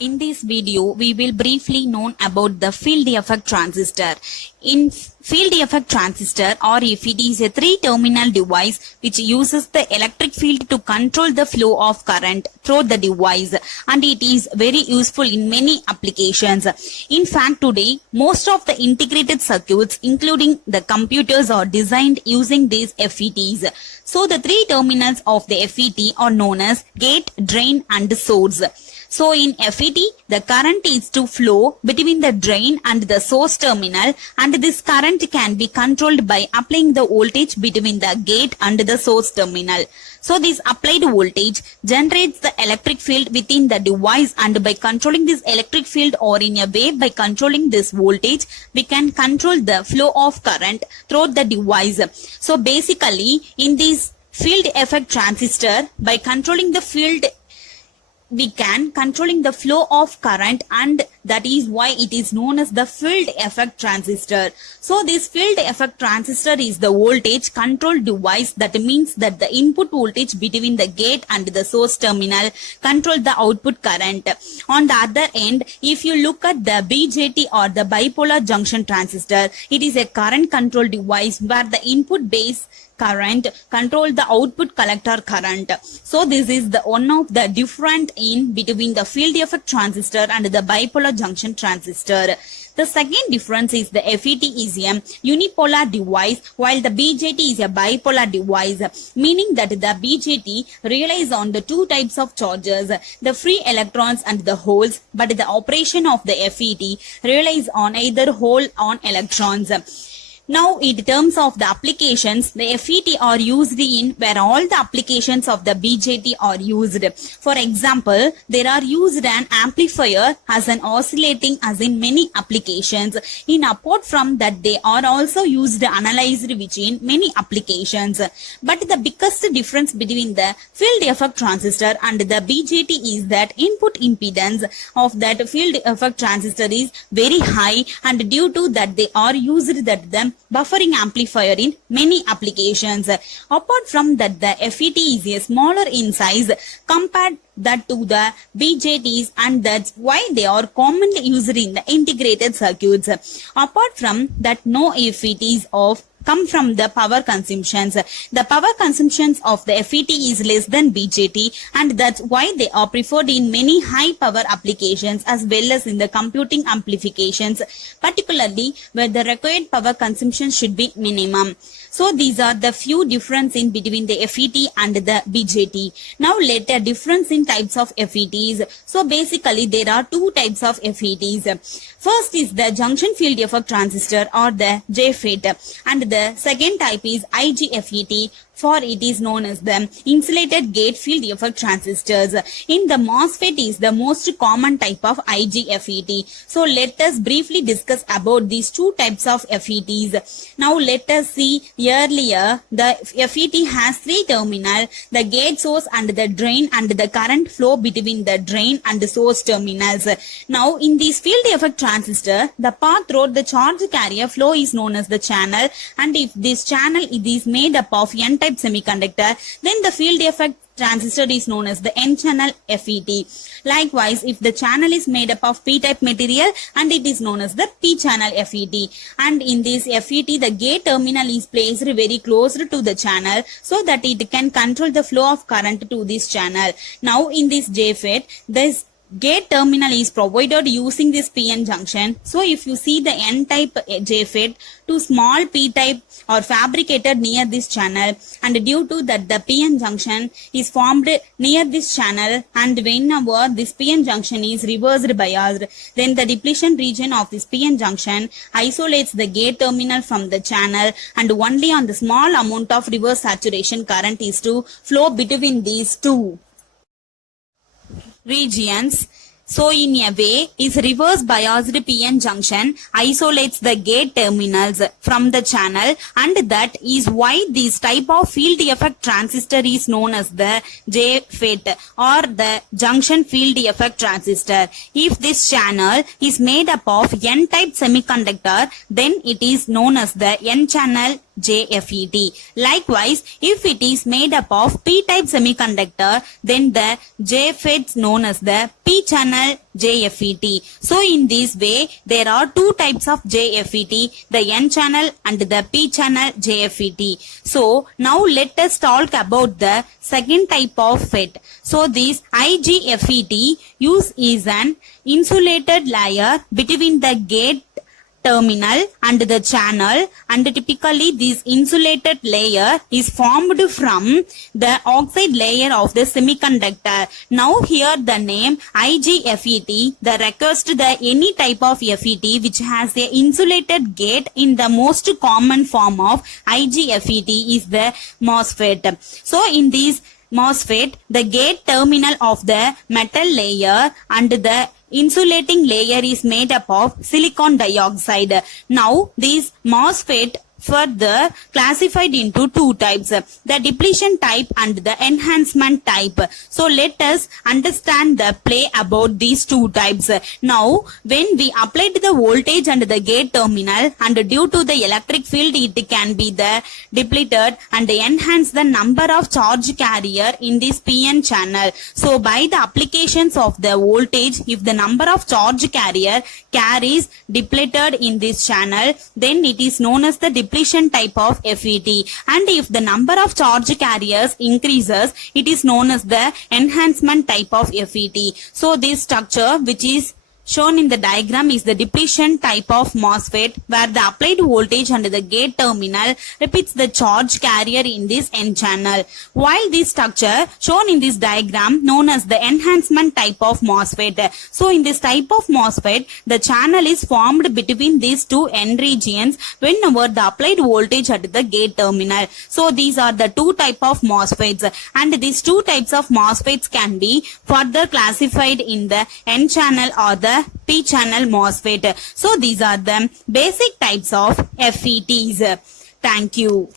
In this video, we will briefly know about the field effect transistor. In field effect transistor, or FET, is a three-terminal device which uses the electric field to control the flow of current through the device, and it is very useful in many applications. In fact, today, most of the integrated circuits, including the computers, are designed using these FETs. So, the three terminals of the FET are known as gate, drain, and source. So in FET, the current is to flow between the drain and the source terminal, and this current can be controlled by applying the voltage between the gate and the source terminal. So this applied voltage generates the electric field within the device, and by controlling this electric field, or in a way by controlling this voltage, we can control the flow of current through the device. So basically in this field effect transistor, by controlling the field, we can controlling the flow of current, and that is why it is known as the field effect transistor. So this field effect transistor is the voltage control device. That means that the input voltage between the gate and the source terminal control the output current. On the other end, if you look at the BJT, or the bipolar junction transistor, it is a current control device where the input base current control the output collector current. So this is the one of the different in between the field effect transistor and the bipolar junction transistor. The second difference is the FET is a unipolar device, while the BJT is a bipolar device, meaning that the BJT relies on the two types of charges, the free electrons and the holes, but the operation of the FET relies on either hole or electrons. Now, in terms of the applications, the FET are used in where all the applications of the BJT are used. For example, there are used an amplifier as an oscillating as in many applications. In apart from that, they are also used analyzed which in many applications. But the biggest difference between the field effect transistor and the BJT is that input impedance of that field effect transistor is very high, and due to that they are used that the buffering amplifier in many applications. Apart from that, the FET is a smaller in size compared that to the BJTs, and that's why they are commonly used in the integrated circuits. Apart from that, no FETs come from the power consumptions. The power consumptions of the FET is less than BJT, and that's why they are preferred in many high power applications as well as in the computing amplifications, particularly where the required power consumption should be minimum. So these are the few difference in between the FET and the BJT. Now let a difference in types of FETs. So basically there are two types of FETs. First is the junction field effect transistor, or the JFET, and the second type is IGFET, for it is known as the insulated gate field effect transistors. In the MOSFET is the most common type of IGFET. So let us briefly discuss about these two types of FETs. Now let us see earlier the FET has three terminals, the gate, source and the drain, and the current flow between the drain and the source terminals. Now in this field effect transistor, the path through the charge carrier flow is known as the channel, and if this channel is made up of N-type semiconductor, then the field effect transistor is known as the N-channel FET. Likewise, if the channel is made up of P-type material, and it is known as the P-channel FET. And in this FET, the gate terminal is placed very close to the channel so that it can control the flow of current to this channel. Now in this JFET, this gate terminal is provided using this PN junction. So if you see the N-type JFET, two small P-type are fabricated near this channel, and due to that the PN junction is formed near this channel, and whenever this PN junction is reversed biased, then the depletion region of this PN junction isolates the gate terminal from the channel, and only on the small amount of reverse saturation current is to flow between these two regions. So in a way, is reverse biased PN junction isolates the gate terminals from the channel, and that is why this type of field effect transistor is known as the JFET, or the junction field effect transistor. If this channel is made up of N-type semiconductor, then it is known as the N-channel JFET. Likewise, if it is made up of p-type semiconductor, then the JFET is known as the p-channel JFET. So in this way, there are two types of JFET, the N-channel and the p-channel JFET. So now let us talk about the second type of FET. So this IGFET use is an insulated layer between the gate terminal and the channel, and typically this insulated layer is formed from the oxide layer of the semiconductor. Now here the name IGFET that refers to the any type of FET which has a insulated gate. In the most common form of IGFET is the MOSFET. So in this MOSFET, the gate terminal of the metal layer and the insulating layer is made up of silicon dioxide. Now, this MOSFET further classified into two types, the depletion type and the enhancement type. So let us understand the play about these two types. Now, when we applied the voltage and the gate terminal, and due to the electric field, it can be the depleted and enhance the number of charge carrier in this PN channel. So by the applications of the voltage, if the number of charge carrier carries depleted in this channel, then it is known as the depletion type of FET. And if the number of charge carriers increases, it is known as the enhancement type of FET. So this structure which is shown in the diagram is the depletion type of MOSFET, where the applied voltage under the gate terminal repeats the charge carrier in this N channel, while this structure shown in this diagram known as the enhancement type of MOSFET. So in this type of MOSFET, the channel is formed between these two N regions whenever the applied voltage at the gate terminal. So these are the two type of MOSFETs, and these two types of MOSFETs can be further classified in the N channel or the P-channel MOSFET. So these are the basic types of FETs. Thank you.